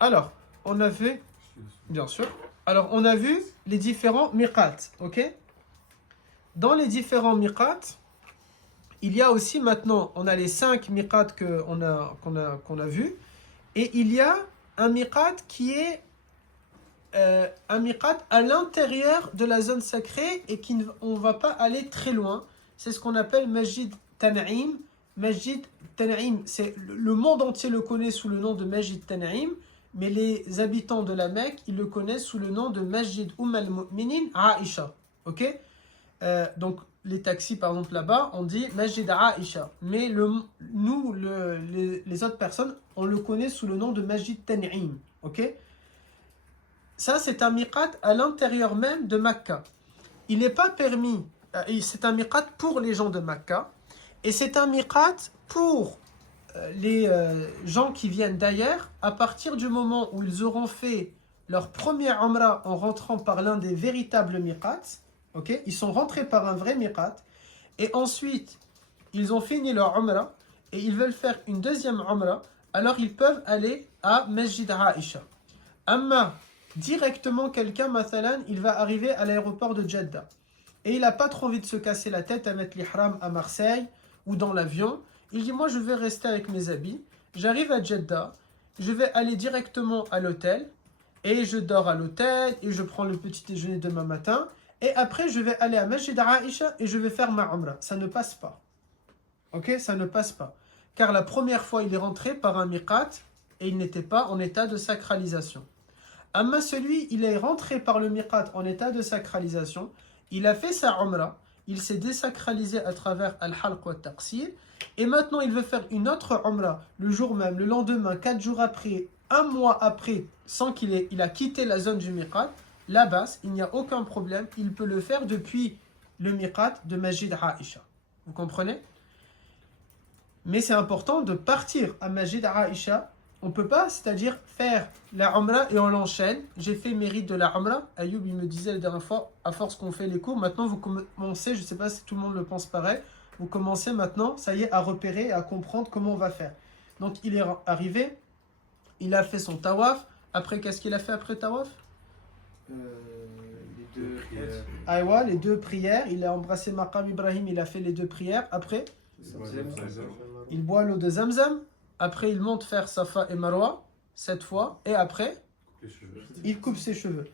Alors, on a fait, bien sûr, alors on a vu les différents miqat, ok? Dans les différents miqat, il y a aussi maintenant, on a les 5 miqat qu'on a vus, et il y a un miqat qui est un miqat à l'intérieur de la zone sacrée et on ne va pas aller très loin. C'est ce qu'on appelle Masjid Tan'im. Masjid Tan'im, le monde entier le connaît sous le nom de Masjid Tan'im, mais les habitants de la Mecque, ils le connaissent sous le nom de Masjid al-Mu'minin Aisha. Ok? Donc les taxis par exemple là-bas, on dit Masjid Aisha. Mais les autres personnes, on le connaît sous le nom de Masjid Tan'im. Ok? Ça, c'est un miqat à l'intérieur même de Makka. Il n'est pas permis, c'est un miqat pour les gens de Makka, et c'est un miqat pour les gens qui viennent d'ailleurs, à partir du moment où ils auront fait leur premier umrah en rentrant par l'un des véritables miqats, okay? Ils sont rentrés par un vrai miqat, et ensuite, ils ont fini leur umrah, et ils veulent faire une deuxième umrah, alors ils peuvent aller à Masjid Aisha. Amma, directement quelqu'un, mathalan, il va arriver à l'aéroport de Jeddah et il n'a pas trop envie de se casser la tête à mettre l'ihram à Marseille ou dans l'avion. Il dit, moi je vais rester avec mes habits, j'arrive à Jeddah, je vais aller directement à l'hôtel et je dors à l'hôtel et je prends le petit déjeuner demain matin et après je vais aller à Masjid Aisha et je vais faire ma umrah. Ça ne passe pas. Ok, ça ne passe pas. Car la première fois il est rentré par un miqat et il n'était pas en état de sacralisation. Amma celui, il est rentré par le miqat en état de sacralisation, il a fait sa umrah, il s'est désacralisé à travers al-halq wa taqsir, et maintenant il veut faire une autre umrah le jour même, le lendemain, 4 jours après, un mois après, sans il a quitté la zone du miqat, là-bas, il n'y a aucun problème, il peut le faire depuis le miqat de Masjid Aisha. Vous comprenez? Mais c'est important de partir à Masjid Aisha. On ne peut pas, c'est-à-dire faire la umrah et on l'enchaîne. J'ai fait mérite de la umrah. Ayoub, il me disait la dernière fois, à force qu'on fait les cours, maintenant vous commencez, je ne sais pas si tout le monde le pense pareil, vous commencez maintenant, ça y est, à repérer et à comprendre comment on va faire. Donc il est arrivé, il a fait son tawaf. Après, qu'est-ce qu'il a fait après tawaf? Les deux prières. Aïwa, les 2 prières. Il a embrassé Maqam Ibrahim, il a fait les 2 prières. Après, il boit l'eau de Zamzam. Après, il monte faire Safa et Marwa, 7 fois. Et après, il coupe ses cheveux.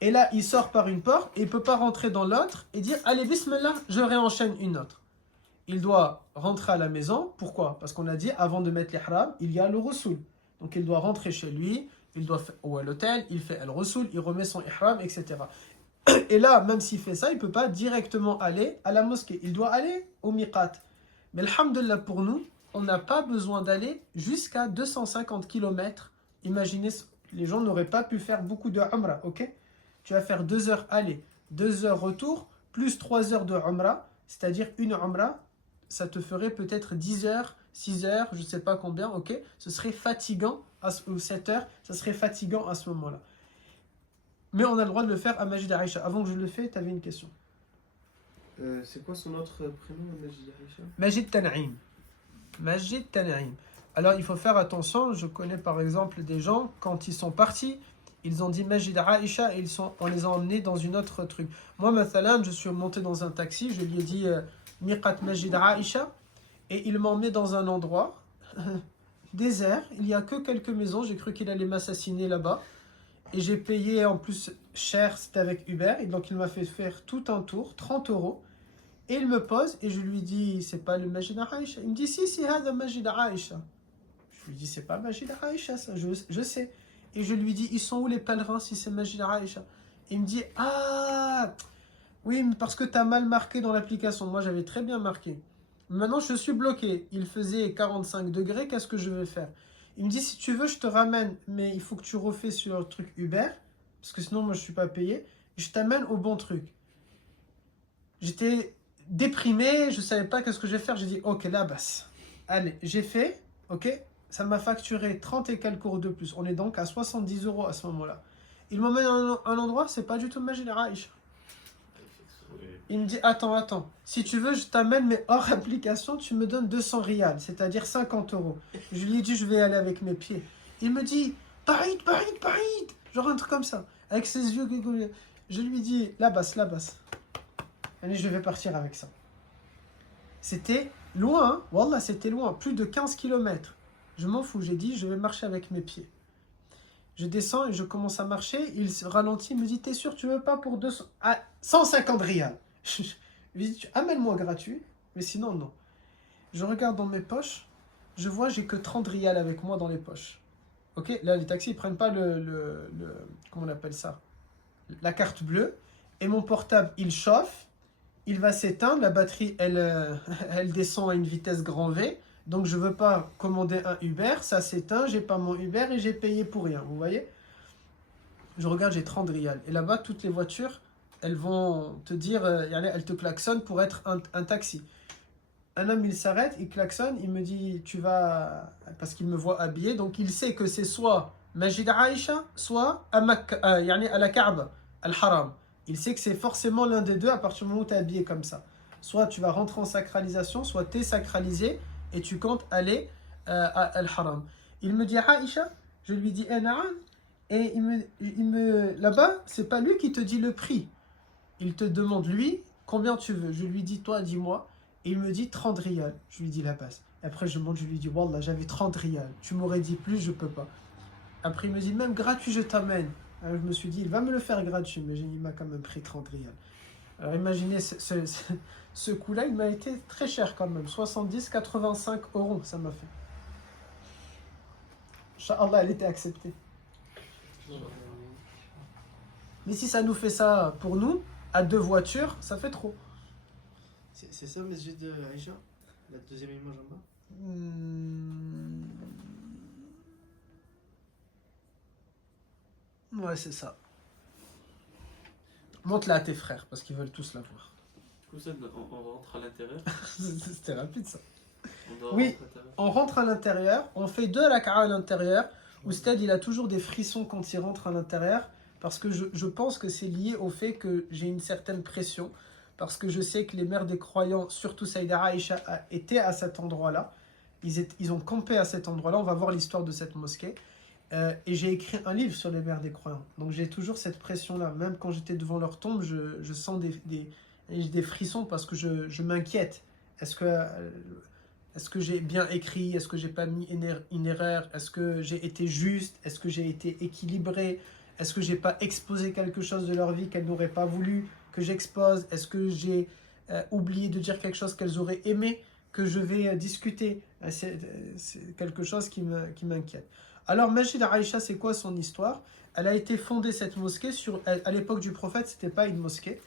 Et là, il sort par une porte et il ne peut pas rentrer dans l'autre et dire « Allez, bismillah, je réenchaîne une autre ». Il doit rentrer à la maison. Pourquoi? Parce qu'on a dit, avant de mettre l'ihram, il y a le Rasoul. Donc, il doit rentrer chez lui, il doit faire, ou à l'hôtel, il fait le Rasoul, il remet son ihram, etc. Et là, même s'il fait ça, il ne peut pas directement aller à la mosquée. Il doit aller au miqat. Mais alhamdulillah pour nous, on n'a pas besoin d'aller jusqu'à 250 km. Imaginez, les gens n'auraient pas pu faire beaucoup de umrah, ok? Tu vas faire 2 heures aller, 2 heures retour, plus 3 heures de umrah, c'est-à-dire une umrah, ça te ferait peut-être 10 heures, 6 heures, je ne sais pas combien, ok? Ce serait fatigant, ou 7 heures, ça serait fatigant à ce moment-là. Mais on a le droit de le faire à Masjid Aisha. Avant que je le fasse, tu avais une question. C'est quoi son autre prénom, Masjid Aisha? Masjid Tan'im. Masjid Tan'im. Alors il faut faire attention, je connais par exemple des gens, quand ils sont partis, ils ont dit Masjid Aisha et on les a emmenés dans une autre truc. Moi, mathalan, je suis monté dans un taxi, je lui ai dit Miqat Masjid Aisha et il m'a emmené dans un endroit désert, il n'y a que quelques maisons, j'ai cru qu'il allait m'assassiner là-bas et j'ai payé en plus cher, c'était avec Uber, et donc il m'a fait faire tout un tour, 30 euros. Et il me pose et je lui dis, c'est pas le Masjid Aisha. Il me dit, si, hada Masjid Aisha. Je lui dis, c'est pas Masjid Aisha, ça, je sais. Et je lui dis, ils sont où les pèlerins si c'est Masjid Aisha? Il me dit, ah, oui, mais parce que tu as mal marqué dans l'application. Moi, j'avais très bien marqué. Maintenant, je suis bloqué. Il faisait 45 degrés, qu'est-ce que je vais faire? Il me dit, si tu veux, je te ramène, mais il faut que tu refais sur le truc Uber, parce que sinon, moi, je suis pas payé. Je t'amène au bon truc. J'étais déprimé, je ne savais pas qu'est-ce que je vais faire. J'ai dit, ok, là, basse. Allez, j'ai fait, ok, ça m'a facturé 30 et quelques euros de plus. On est donc à 70 euros à ce moment-là. Il m'emmène à un endroit, c'est pas du tout Masjid Aisha. Il me dit, attends, si tu veux, je t'amène, mais hors application, tu me donnes 200 riyals, c'est-à-dire 50 euros. Je lui ai dit, je vais aller avec mes pieds. Il me dit, Baïd, baïd, baïd. Genre un truc comme ça. Avec ses yeux. Je lui dis, la basse, la basse. Allez, je vais partir avec ça. C'était loin, hein. Wallah, c'était loin. Plus de 15 km. Je m'en fous. J'ai dit, je vais marcher avec mes pieds. Je descends et je commence à marcher. Il se ralentit. Il me dit, t'es sûr, tu veux pas pour 200... Ah, 150 riyals. Je lui dis, amène-moi gratuit. Mais sinon, non. Je regarde dans mes poches. Je vois, j'ai que 30 riyals avec moi dans les poches. Ok, là, les taxis, ils prennent pas comment on appelle ça? La carte bleue. Et mon portable, il chauffe. Il va s'éteindre. La batterie, elle descend à une vitesse grand V. Donc, je veux pas commander un Uber. Ça s'éteint. J'ai pas mon Uber et j'ai payé pour rien. Vous voyez? Je regarde, j'ai 30 riyals. Et là-bas, toutes les voitures, elles vont te dire, elles te klaxonnent pour être un taxi. Un homme, il s'arrête, il klaxonne, il me dit, tu vas... Parce qu'il me voit habillé, donc il sait que c'est soit Masjid Aïcha, soit à la Kaaba, Al-Haram. Il sait que c'est forcément l'un des deux à partir du moment où tu es habillé comme ça. Soit tu vas rentrer en sacralisation, soit tu es sacralisé et tu comptes aller à Al-Haram. Il me dit, Aïcha, je lui dis, Na'am. Et là-bas, c'est pas lui qui te dit le prix. Il te demande, lui, combien tu veux. Je lui dis, toi, dis-moi. Et il me dit 30 riyals. Je lui dis la base. Après, je monte, je lui dis, Wallah, j'avais 30 riyals. Tu m'aurais dit plus, je peux pas. Après, il me dit, même gratuit, je t'amène. Alors, je me suis dit, il va me le faire gratuit. Mais il m'a quand même pris 30 riyals. Alors, imaginez, ce coup-là, il m'a été très cher quand même. 70-85 euros, ça m'a fait. Inch'Allah, elle était acceptée. Mais si ça nous fait ça pour nous, à 2 voitures, ça fait trop. C'est ça, Masjid Aïcha? La deuxième image en bas? Ouais, c'est ça. Montre-la à tes frères, parce qu'ils veulent tous la voir. Du coup, ça, on rentre à l'intérieur. C'était rapide, ça. Oui. On rentre à l'intérieur, on fait 2 rak'a à l'intérieur. Oustad, il a toujours des frissons quand il rentre à l'intérieur, parce que je pense que c'est lié au fait que j'ai une certaine pression, parce que je sais que les mères des croyants, surtout Saïda Aïcha, étaient à cet endroit-là. Ils ont campé à cet endroit-là. On va voir l'histoire de cette mosquée. Et j'ai écrit un livre sur les mères des croyants. Donc j'ai toujours cette pression-là. Même quand j'étais devant leur tombe, je sens des frissons parce que je m'inquiète. Est-ce que j'ai bien écrit? Est-ce que j'ai pas mis une erreur? Est-ce que j'ai été juste? Est-ce que j'ai été équilibré? Est-ce que j'ai pas exposé quelque chose de leur vie qu'elles n'auraient pas voulu que j'expose? Est-ce que j'ai oublié de dire quelque chose qu'elles auraient aimé que je vais discuter? C'est quelque chose qui m'inquiète. Alors, Masjid Aïcha, c'est quoi son histoire? Elle a été fondée, cette mosquée, à l'époque du prophète, c'était pas une mosquée.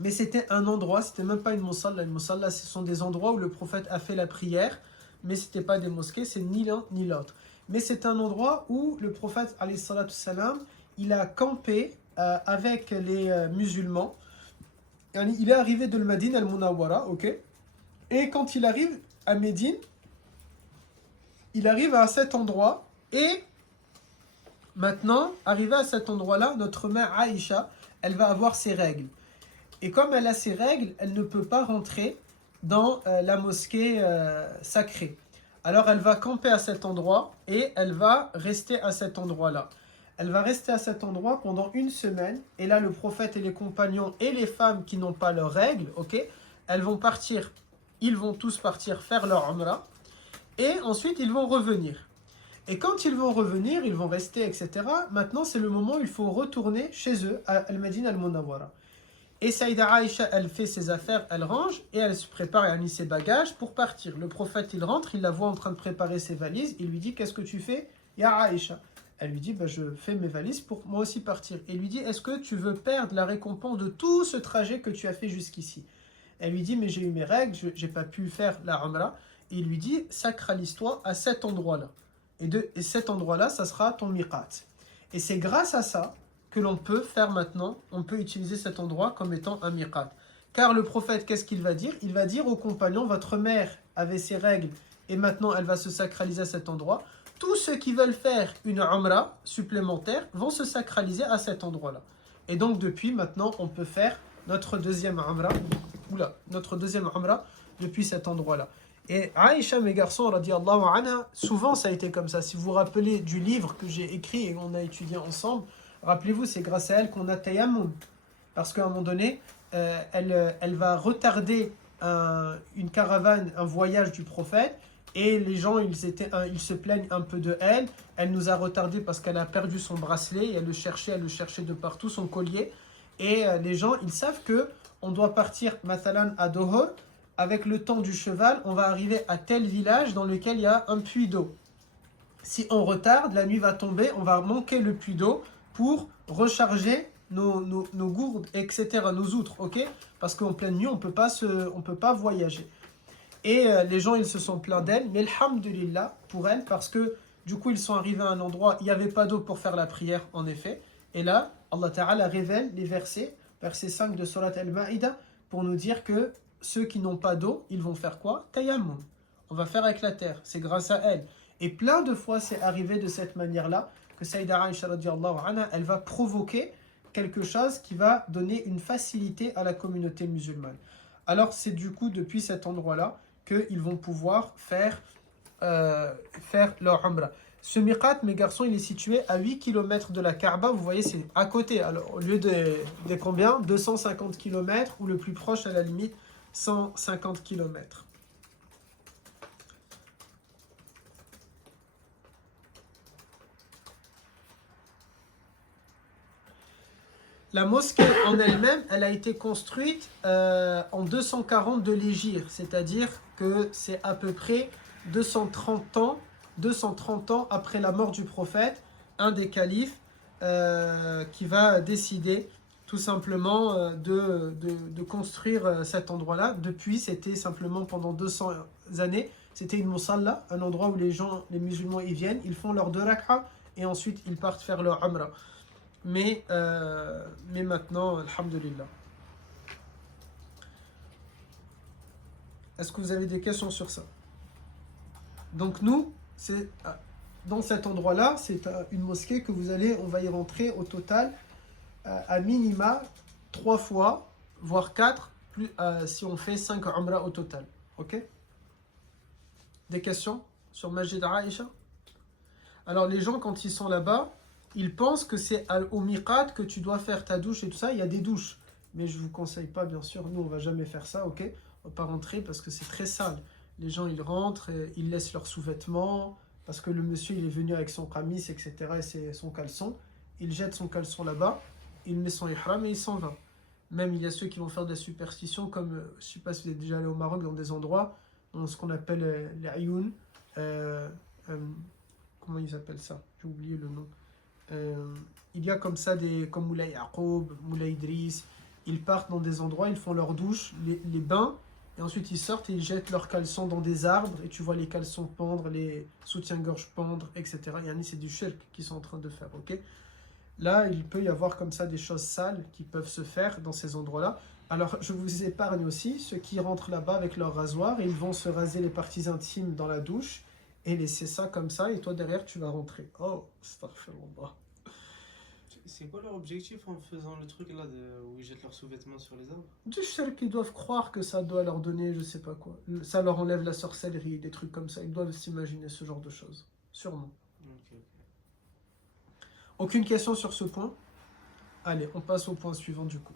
Mais c'était un endroit, c'était même pas une mosalla. Une mosalla, ce sont des endroits où le prophète a fait la prière, mais c'était pas des mosquées, c'est ni l'un ni l'autre. Mais c'est un endroit où le prophète, alayhi salatu salam, il a campé avec les musulmans. Il est arrivé de Médine al-Munawwara, ok? Et quand il arrive à Médine, il arrive à cet endroit, et maintenant, arrivé à cet endroit-là, notre mère Aïcha, elle va avoir ses règles. Et comme elle a ses règles, elle ne peut pas rentrer dans la mosquée sacrée. Alors elle va camper à cet endroit et elle va rester à cet endroit-là. Elle va rester à cet endroit pendant 1 semaine. Et là, le prophète et les compagnons et les femmes qui n'ont pas leurs règles, ok, elles vont partir. Ils vont tous partir faire leur umrah. Et ensuite, ils vont revenir. Et quand ils vont revenir, ils vont rester, etc. Maintenant, c'est le moment où il faut retourner chez eux, à Al-Madina al-Munawwara. Et Saïda Aïcha, elle fait ses affaires, elle range, et elle se prépare, elle a mis ses bagages pour partir. Le prophète, il rentre, il la voit en train de préparer ses valises, il lui dit, qu'est-ce que tu fais? Ya Aïcha. Elle lui dit, je fais mes valises pour moi aussi partir. Et il lui dit, est-ce que tu veux perdre la récompense de tout ce trajet que tu as fait jusqu'ici? Elle lui dit, mais j'ai eu mes règles, je n'ai pas pu faire la umrah. Et il lui dit, sacralise-toi à cet endroit-là. Et cet endroit-là, ça sera ton miqat. Et c'est grâce à ça que l'on peut faire maintenant, on peut utiliser cet endroit comme étant un miqat. Car le prophète, qu'est-ce qu'il va dire? Il va dire aux compagnons, votre mère avait ses règles et maintenant elle va se sacraliser à cet endroit. Tous ceux qui veulent faire une umrah supplémentaire vont se sacraliser à cet endroit-là. Et donc depuis maintenant, on peut faire notre deuxième umrah, depuis cet endroit-là. Et Aïcha, mes garçons, radiallahu anha, souvent ça a été comme ça. Si vous vous rappelez du livre que j'ai écrit et qu'on a étudié ensemble, rappelez-vous, c'est grâce à elle qu'on a tayammum. Parce qu'à un moment donné, elle va retarder une caravane, un voyage du prophète, et les gens, ils se plaignent un peu de elle. Elle nous a retardé parce qu'elle a perdu son bracelet, et elle le cherchait de partout, son collier. Et les gens, ils savent que on doit partir, mathalan, à Dohor, avec le temps du cheval, on va arriver à tel village dans lequel il y a un puits d'eau. Si on retarde, la nuit va tomber, on va manquer le puits d'eau pour recharger nos gourdes, etc., nos outres, ok? Parce qu'en pleine nuit, on peut pas voyager. Et les gens, ils se sont plaints d'elle, mais alhamdulillah pour elle, parce que du coup, ils sont arrivés à un endroit, il n'y avait pas d'eau pour faire la prière, en effet. Et là, Allah Ta'ala révèle les versets, verset 5 de Surat Al-Ma'ida, pour nous dire que ceux qui n'ont pas d'eau, ils vont faire quoi? Tayammum. On va faire avec la terre, c'est grâce à elle. Et plein de fois, c'est arrivé de cette manière-là, que Saïda Aïcha radiallahu anha, elle va provoquer quelque chose qui va donner une facilité à la communauté musulmane. Alors, c'est du coup depuis cet endroit-là qu'ils vont pouvoir faire leur umrah. Ce miqat, mes garçons, il est situé à 8 km de la Kaaba. Vous voyez, c'est à côté. Alors, au lieu de combien? 250 km, ou le plus proche, à la limite, 150 km. La mosquée en elle-même, elle a été construite en 240 de l'Hégire, c'est-à-dire que c'est à peu près 230 ans après la mort du prophète, un des califes qui va décider tout simplement de construire cet endroit-là. Depuis, c'était simplement pendant 200 années, c'était une musalla, un endroit où les musulmans y viennent, ils font leurs 2 rak'a et ensuite ils partent faire leur umrah. Mais maintenant, alhamdulillah. Est-ce que vous avez des questions sur ça? Donc nous, c'est dans cet endroit-là, c'est une mosquée que on va y rentrer au total à minima 3 fois, voire 4, si on fait 5 umrah au total. Ok? Des questions sur Masjid Aïcha? Alors les gens, quand ils sont là-bas, ils pensent que c'est au miqat que tu dois faire ta douche et tout ça. Il y a des douches, mais je ne vous conseille pas, bien sûr. Nous, on ne va jamais faire ça, ok? On ne va pas rentrer parce que c'est très sale. Les gens, ils rentrent, ils laissent leurs sous-vêtements parce que le monsieur, il est venu avec son qamis, etc. et c'est son caleçon. Il jette son caleçon là-bas, il met son ihram et il s'en va. Même, il y a ceux qui vont faire des superstitions, comme, je ne sais pas si vous êtes déjà allé au Maroc, dans des endroits, dans ce qu'on appelle les ayoun. Comment ils appellent ça? J'ai oublié le nom. Il y a comme ça comme Moulay Yaqoub, Moulay Idriss, ils partent dans des endroits, ils font leur douche, les bains, et ensuite ils sortent et ils jettent leurs caleçons dans des arbres, et tu vois les caleçons pendre, les soutiens-gorge pendre, etc. Yani c'est du shirk qu'ils sont en train de faire, ok? Là, il peut y avoir comme ça des choses sales qui peuvent se faire dans ces endroits-là. Alors, je vous épargne aussi ceux qui rentrent là-bas avec leur rasoir, et ils vont se raser les parties intimes dans la douche, et laisser ça comme ça, et toi derrière tu vas rentrer. Oh, astaghfirullah. C'est quoi leur objectif en faisant le truc là où ils jettent leurs sous-vêtements sur les arbres? Du shirk, ils doivent croire que ça doit leur donner, je sais pas quoi. Ça leur enlève la sorcellerie, des trucs comme ça. Ils doivent s'imaginer ce genre de choses. Sûrement. Ok. Aucune question sur ce point? Allez, on passe au point suivant du coup.